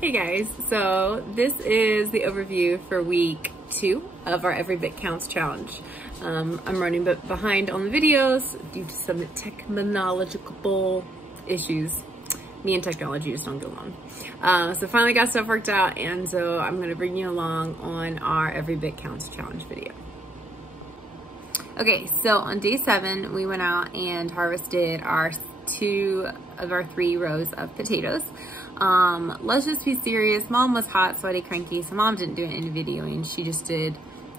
Hey guys, so this is the overview for week 2 of our Every Bit Counts challenge. I'm running a bit behind on the videos due to some technological issues. Me and technology just don't get along. So finally got stuff worked out, and so I'm gonna bring you along on our Every Bit Counts challenge video. Okay, so on day 7, we went out and harvested our 2 of our 3 rows of potatoes. Let's just be serious. Mom was hot, sweaty, cranky, so Mom didn't do any videoing. She just did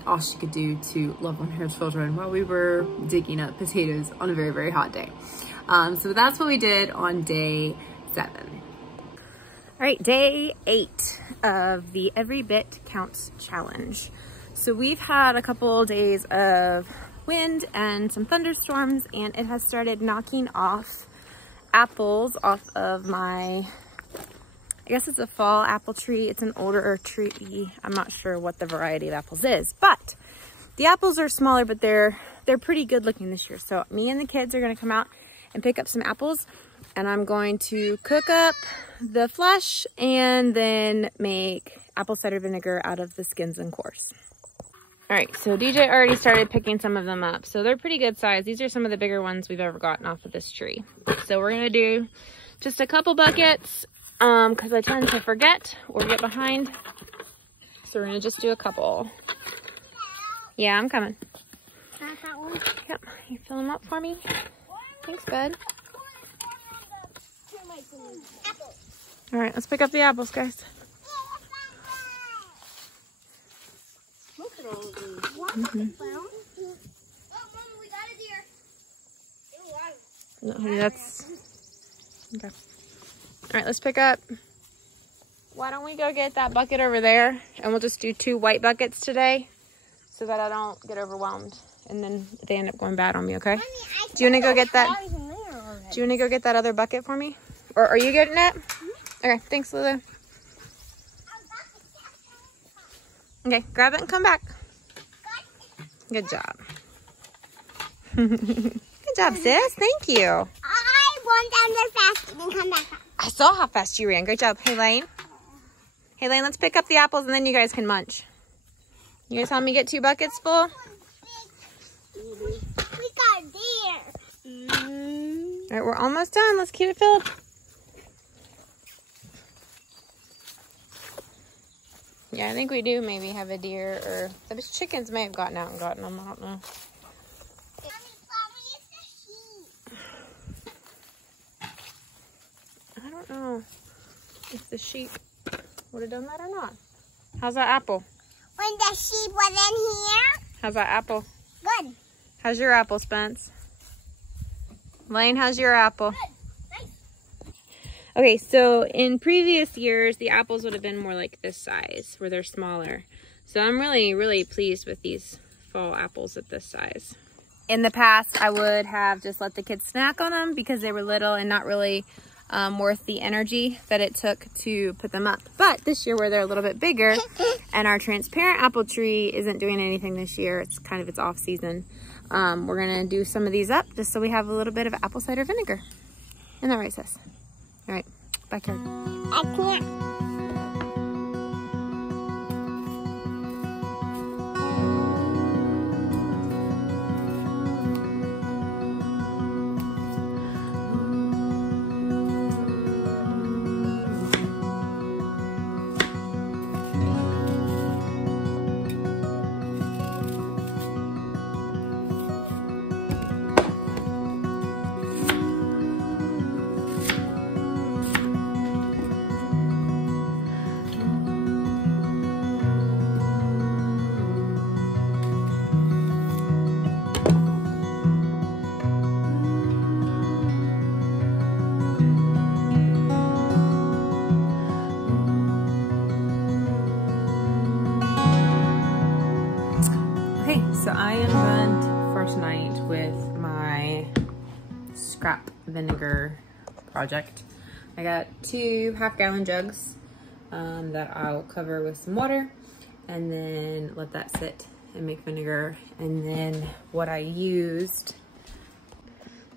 all she could do to love on her children while we were digging up potatoes on a very, very hot day. So that's what we did on day 7. All right, day 8 of the Every Bit Counts challenge. So we've had a couple days of wind and some thunderstorms, and it has started knocking off apples off of my, I guess it's a fall apple tree. It's an older tree. I'm not sure what the variety of apples is, but the apples are smaller, but they're pretty good looking this year. So me and the kids are gonna come out and pick up some apples, and I'm going to cook up the flesh and then make apple cider vinegar out of the skins and cores. All right, so DJ already started picking some of them up. So they're pretty good size. These are some of the bigger ones we've ever gotten off of this tree. So we're gonna do just a couple buckets because I tend to forget or get behind. So we're gonna just do a couple. Yeah, I'm coming. Yep, you fill them up for me? Thanks, bud. All right, let's pick up the apples, guys. No, honey, that's okay. All right, let's pick up. Why don't we go get that bucket over there, and we'll just do 2 white buckets today so that I don't get overwhelmed and then they end up going bad on me, okay? Mommy, do you want to go get that? Do you want to go get that other bucket for me? Or are you getting it? Okay, thanks, Lulu. Okay, grab it and come back. Good job. Good job, sis. Thank you. I went down there fast and then come back up. I saw how fast you ran. Great job. Hey, Lane. Hey, Lane, let's pick up the apples and then you guys can munch. You guys help me get 2 buckets full? We got deer. All right, we're almost done. Let's keep it filled. Yeah, I think we do maybe have a deer, or the chickens may have gotten out and gotten them. I don't know. I don't know if the sheep would have done that or not. How's that apple? When the sheep was in here. How's that apple? Good. How's your apple, Spence? Lane, how's your apple? Good. Nice. Okay, so in previous years, the apples would have been more like this size, where they're smaller. So I'm really, really pleased with these fall apples at this size. In the past, I would have just let the kids snack on them because they were little and not really worth the energy that it took to put them up. But this year, where they're a little bit bigger and our transparent apple tree isn't doing anything this year, it's kind of its off season, we're gonna do some of these up just so we have a little bit of apple cider vinegar. Isn't that right, sis? All right, backyard. I can't. So I am done first night with my scrap vinegar project. I got 2 half-gallon jugs that I'll cover with some water and then let that sit and make vinegar. And then what I used,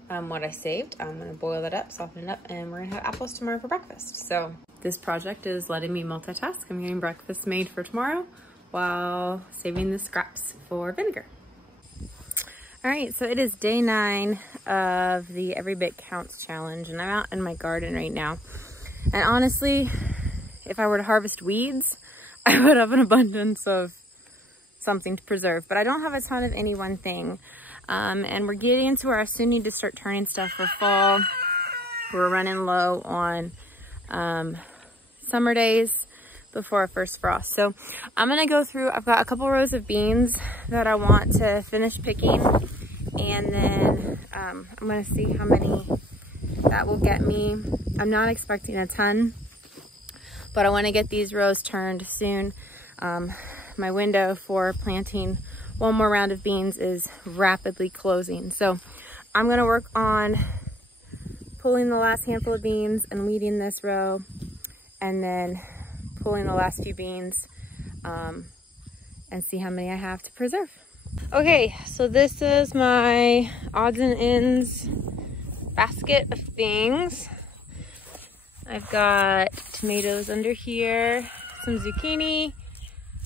what I saved, I'm gonna boil it up, soften it up, and we're gonna have apples tomorrow for breakfast. So this project is letting me multitask. I'm getting breakfast made for tomorrow while saving the scraps for vinegar. All right, so it is day 9 of the Every Bit Counts challenge, and I'm out in my garden right now. And honestly, if I were to harvest weeds, I would have an abundance of something to preserve, but I don't have a ton of any one thing. And we're getting into where I soon need to start turning stuff for fall. We're running low on summer days before our first frost. So I'm gonna go through, I've got a couple rows of beans that I want to finish picking, and then I'm gonna see how many that will get me. I'm not expecting a ton, but I want to get these rows turned soon. My window for planting one more round of beans is rapidly closing. So I'm gonna work on pulling the last handful of beans and weeding this row, and then pulling the last few beans and see how many I have to preserve. Okay, so this is my odds and ends basket of things. I've got tomatoes under here, some zucchini,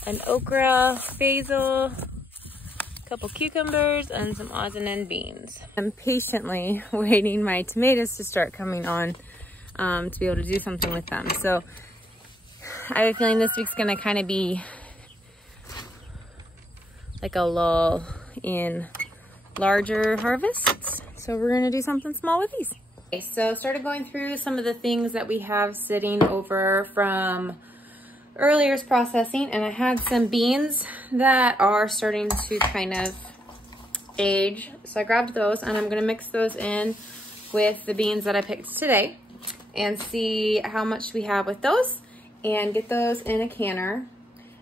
an okra, basil, a couple cucumbers, and some odds and end beans. I'm patiently waiting my tomatoes to start coming on to be able to do something with them. So I have a feeling this week's gonna kind of be like a lull in larger harvests. So we're gonna do something small with these. Okay, so started going through some of the things that we have sitting over from earlier's processing, and I had some beans that are starting to kind of age. So I grabbed those, and I'm gonna mix those in with the beans that I picked today and see how much we have with those and get those in a canner.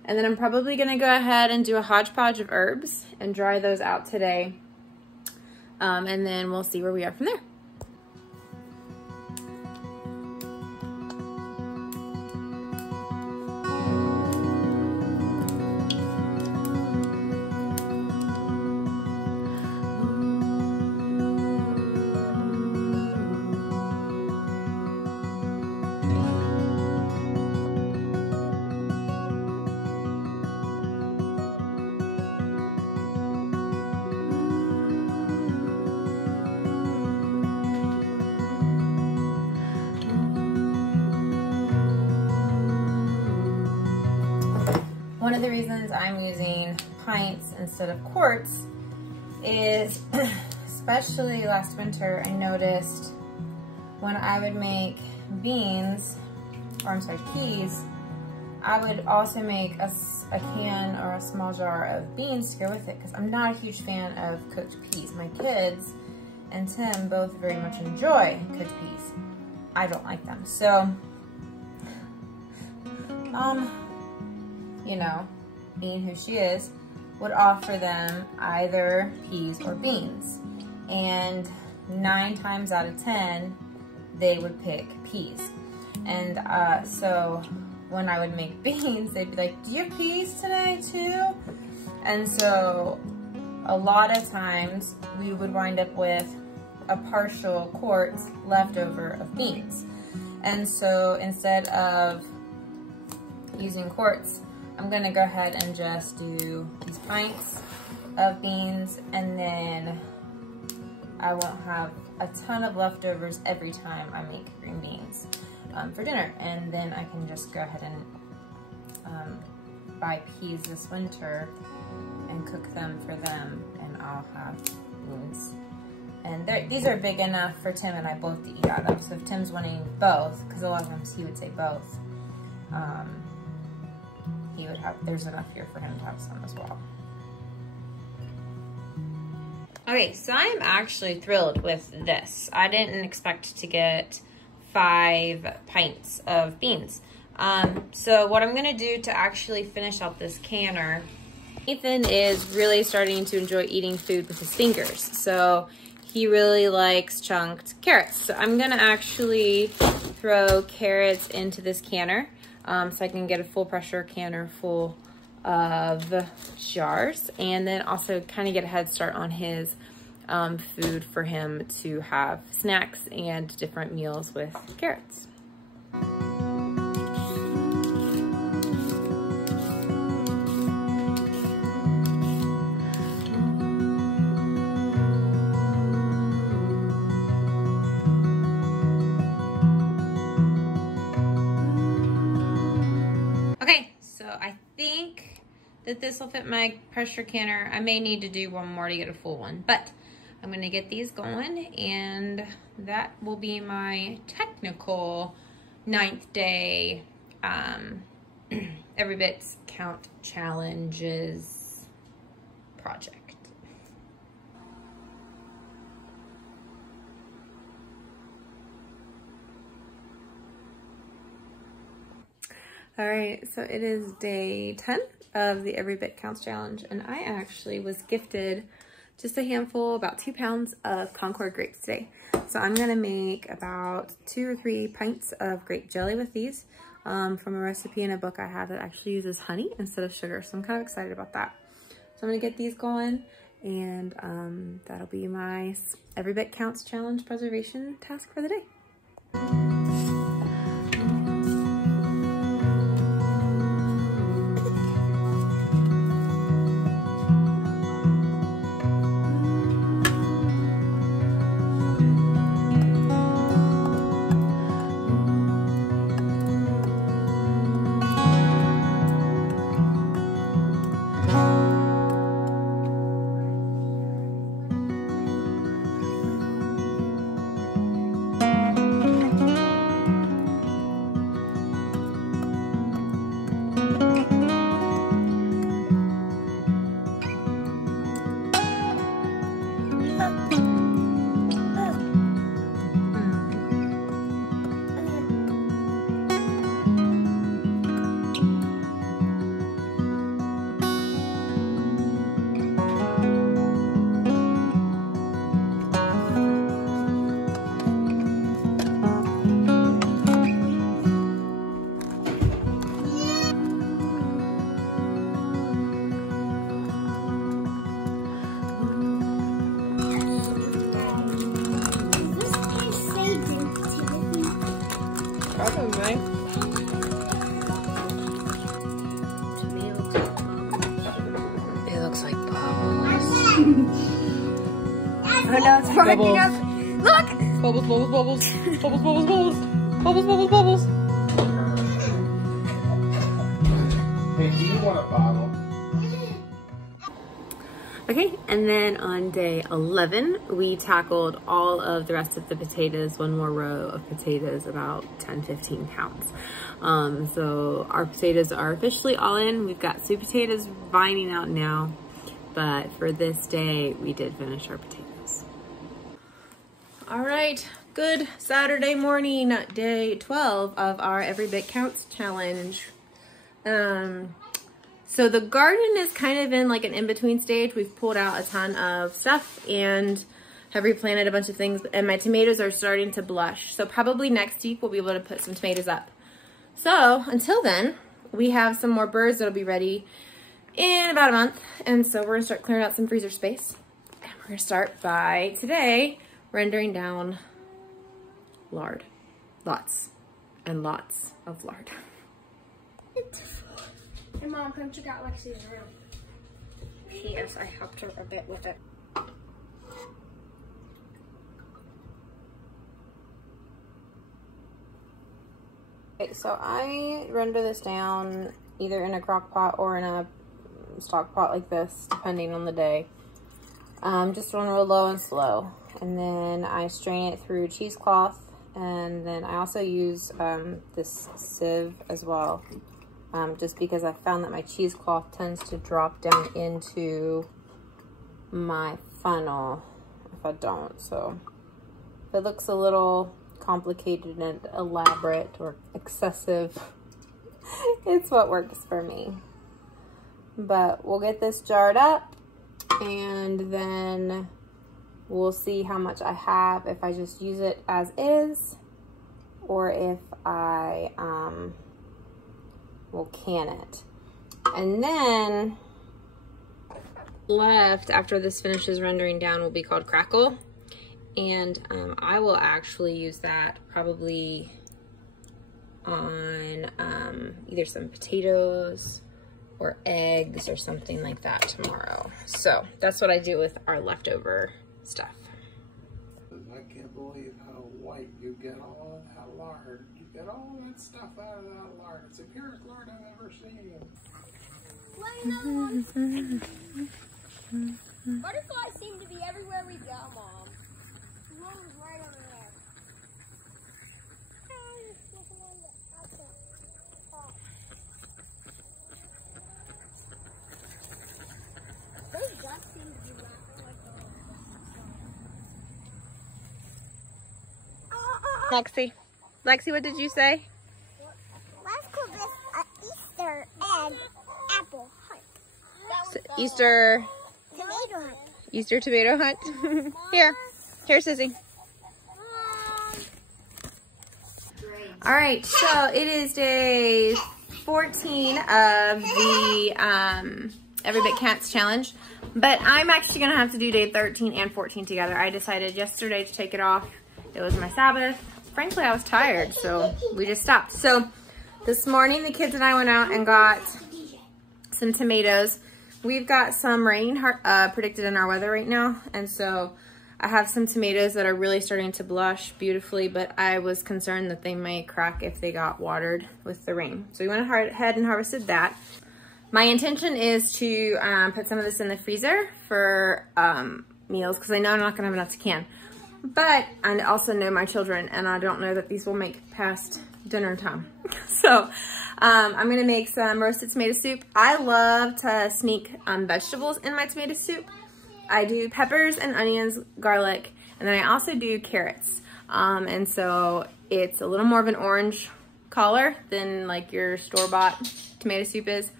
And then I'm probably gonna go ahead and do a hodgepodge of herbs and dry those out today. And then we'll see where we are from there. One of the reasons I'm using pints instead of quarts is, especially last winter, I noticed when I would make beans, or I'm sorry, peas, I would also make a can or a small jar of beans to go with it, because I'm not a huge fan of cooked peas. My kids and Tim both very much enjoy cooked peas. I don't like them. So, you know, being who she is, would offer them either peas or beans. And 9 times out of 10, they would pick peas. And so when I would make beans, they'd be like, do you have peas today too? And so a lot of times we would wind up with a partial quart leftover of beans. And so instead of using quarts, I'm gonna go ahead and just do these pints of beans, and then I won't have a ton of leftovers every time I make green beans for dinner. And then I can just go ahead and buy peas this winter and cook them for them, and I'll have beans. And these are big enough for Tim and I both to eat out of. So if Tim's wanting both, because a lot of times he would say both, he would have, there's enough here for him to have some as well. Okay, so I'm actually thrilled with this. I didn't expect to get 5 pints of beans. So what I'm gonna do to actually finish out this canner, Ethan is really starting to enjoy eating food with his fingers. So he really likes chunked carrots. So I'm gonna actually throw carrots into this canner. So I can get a full pressure canner full of jars, and then also kind of get a head start on his food for him to have snacks and different meals with carrots. I think that this will fit my pressure canner. I may need to do one more to get a full one, but I'm gonna get these going, and that will be my technical 9th day Every Bits Count Challenges project. All right, so it is day 10 of the Every Bit Counts Challenge, and I actually was gifted just a handful, about 2 pounds of Concord grapes today. So I'm gonna make about 2 or 3 pints of grape jelly with these from a recipe in a book I have that actually uses honey instead of sugar. So I'm kind of excited about that. So I'm gonna get these going, and that'll be my Every Bit Counts Challenge preservation task for the day. Probably. It looks like bubbles. Oh no, it's bubbles up. Look! Bubbles, bubbles, bubbles. Bubbles, bubbles, bubbles. Bubbles, bubbles, bubbles. Hey, do you want a bottle? Okay, and then on day 11, we tackled all of the rest of the potatoes, one more row of potatoes, about 10-15 pounds. So our potatoes are officially all in. We've got sweet potatoes vining out now, but for this day, we did finish our potatoes. All right, good Saturday morning, day 12 of our Every Bit Counts challenge. So the garden is kind of in like an in-between stage. We've pulled out a ton of stuff and have replanted a bunch of things, and my tomatoes are starting to blush. So probably next week we'll be able to put some tomatoes up. So until then, we have some more birds that'll be ready in about a month. And so we're gonna start clearing out some freezer space. And we're gonna start by today rendering down lard. Lots and lots of lard. Hey Mom, come check out Lexi's room. Yes, I helped her a bit with it. Okay, so I render this down either in a crock pot or in a stock pot like this, depending on the day. Just run real low and slow. And then I strain it through cheesecloth, and then I also use this sieve as well. Just because I found that my cheesecloth tends to drop down into my funnel if I don't. So if it looks a little complicated and elaborate or excessive, it's what works for me. But we'll get this jarred up, and then we'll see how much I have, if I just use it as is, or if I will can it. And then left after this finishes rendering down will be called crackle, and I will actually use that probably on either some potatoes or eggs or something like that tomorrow. So that's what I do with our leftover stuff. I can't believe how white you get all of that lard. Get all that stuff out of that lard. It's the purest lard I've ever seen. Butterflies seem to be everywhere we go, Mom. One was right over there. Those ducks seem to be laughing like Lexi, what did you say? let's call this Easter egg apple hunt. Easter Tomato hunt. Easter tomato hunt. Here, Sissy. All right, so it is day 14 of the Every Bit Counts challenge, but I'm actually gonna have to do day 13 and 14 together. I decided yesterday to take it off. It was my Sabbath. Frankly, I was tired, so we just stopped. So this morning, the kids and I went out and got some tomatoes. We've got some rain predicted in our weather right now, and so I have some tomatoes that are really starting to blush beautifully, but I was concerned that they might crack if they got watered with the rain. So we went ahead and harvested that. My intention is to put some of this in the freezer for meals, because I know I'm not gonna have enough to can. But I also know my children, and I don't know that these will make past dinner time. So I'm gonna make some roasted tomato soup. I love to sneak vegetables in my tomato soup. I do peppers and onions, garlic, and then I also do carrots. And so it's a little more of an orange color than like your store-bought tomato soup is.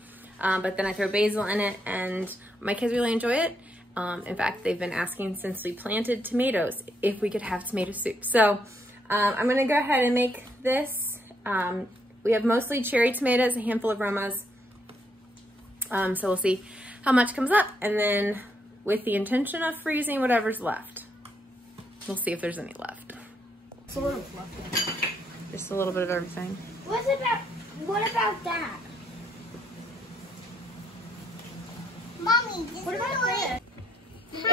But then I throw basil in it, and my kids really enjoy it. In fact, they've been asking since we planted tomatoes if we could have tomato soup. So I'm gonna go ahead and make this. We have mostly cherry tomatoes, a handful of Romas. So we'll see how much comes up, and then with the intention of freezing whatever's left. We'll see if there's any left. Sort of left. Just a little bit of everything. What about that? Mommy, what about this?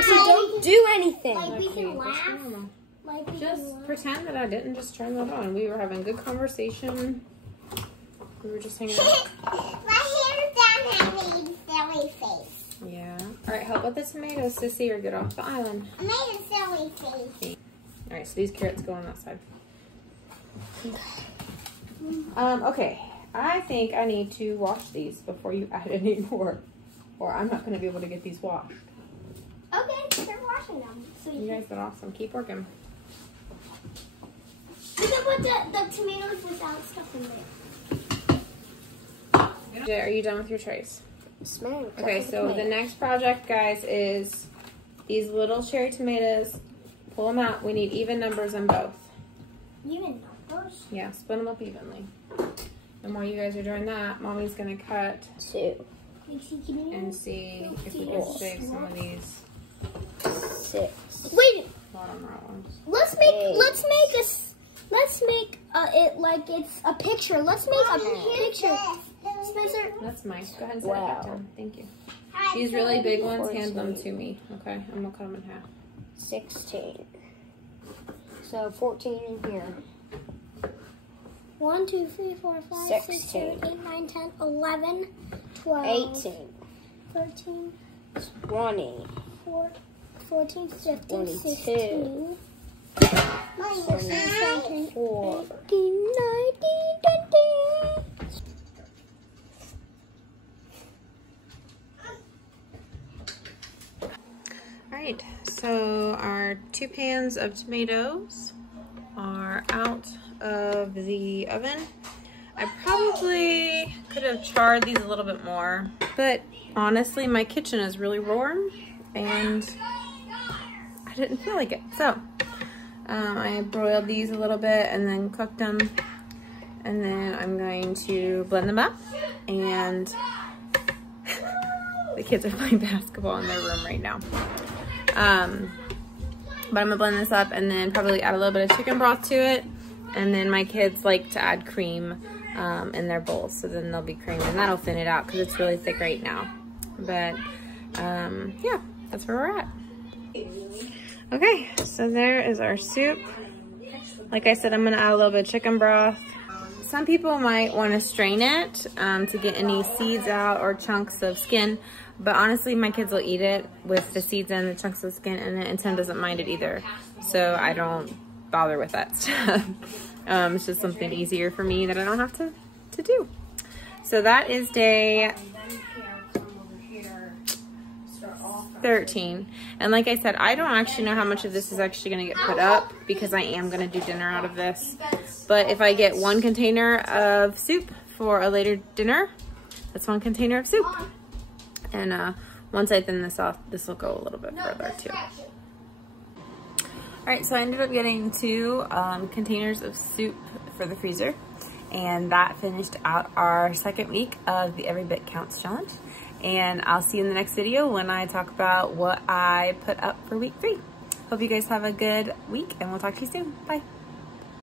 So don't do anything. Like we can laugh. Like we Just can laugh. pretend that I didn't just turn that on. We were having good conversation. We were just hanging out. My hair's down having a silly face. Yeah. All right, how about the tomatoes, Sissy, or get off the island? I made a silly face. All right, so these carrots go on that side. Okay, I think I need to wash these before you add any more, or I'm not going to be able to get these washed. Okay, start washing them. So You guys are awesome. Keep working. You can put the tomatoes without stuff in there. Jay, are you done with your trays? Smell. Okay, so the next project, guys, is these little cherry tomatoes. Pull them out. We need even numbers on both. Even numbers? Yeah, split them up evenly. And while you guys are doing that, Mommy's going to cut and see if we can save some of these 6. Wait, bottom row ones. let's make it like it's a picture. Let's make a picture. Spencer. That's mine. Go ahead and set it back down. Thank you. These really big ones, hand them to me. Okay, I'm going to cut them in half. 16. So 14 in here. 1, 2, 3, 4, 5, 6, 7, 8, 9, 10, 11, 12, 18. 13, 20. 14, 15, 22. 16, 17, 4. 18, 19, 20. Alright, so our 2 pans of tomatoes are out of the oven. I probably could have charred these a little bit more, but honestly my kitchen is really warm and I didn't feel like it. So I broiled these a little bit and then cooked them, and then I'm going to blend them up. And the kids are playing basketball in their room right now. But I'm gonna blend this up and then probably add a little bit of chicken broth to it. And then my kids like to add cream in their bowls, so then they'll be creamy, and that'll thin it out because it's really thick right now. But yeah, that's where we're at. Okay, so there is our soup. Like I said, I'm gonna add a little bit of chicken broth. some people might want to strain it to get any seeds out or chunks of skin, but honestly my kids will eat it with the seeds and the chunks of skin in it, and Tim doesn't mind it either, so I don't bother with that stuff. It's just something easier for me that I don't have to do. So that is day 13, and like I said, I don't actually know how much of this is actually going to get put up because I am going to do dinner out of this. But if I get 1 container of soup for a later dinner, that's 1 container of soup. And once I thin this off, this will go a little bit further too. All right, so I ended up getting 2 containers of soup for the freezer, and that finished out our 2nd week of the Every Bit Counts challenge. And I'll see you in the next video when I talk about what I put up for week 3. Hope you guys have a good week, and we'll talk to you soon. Bye.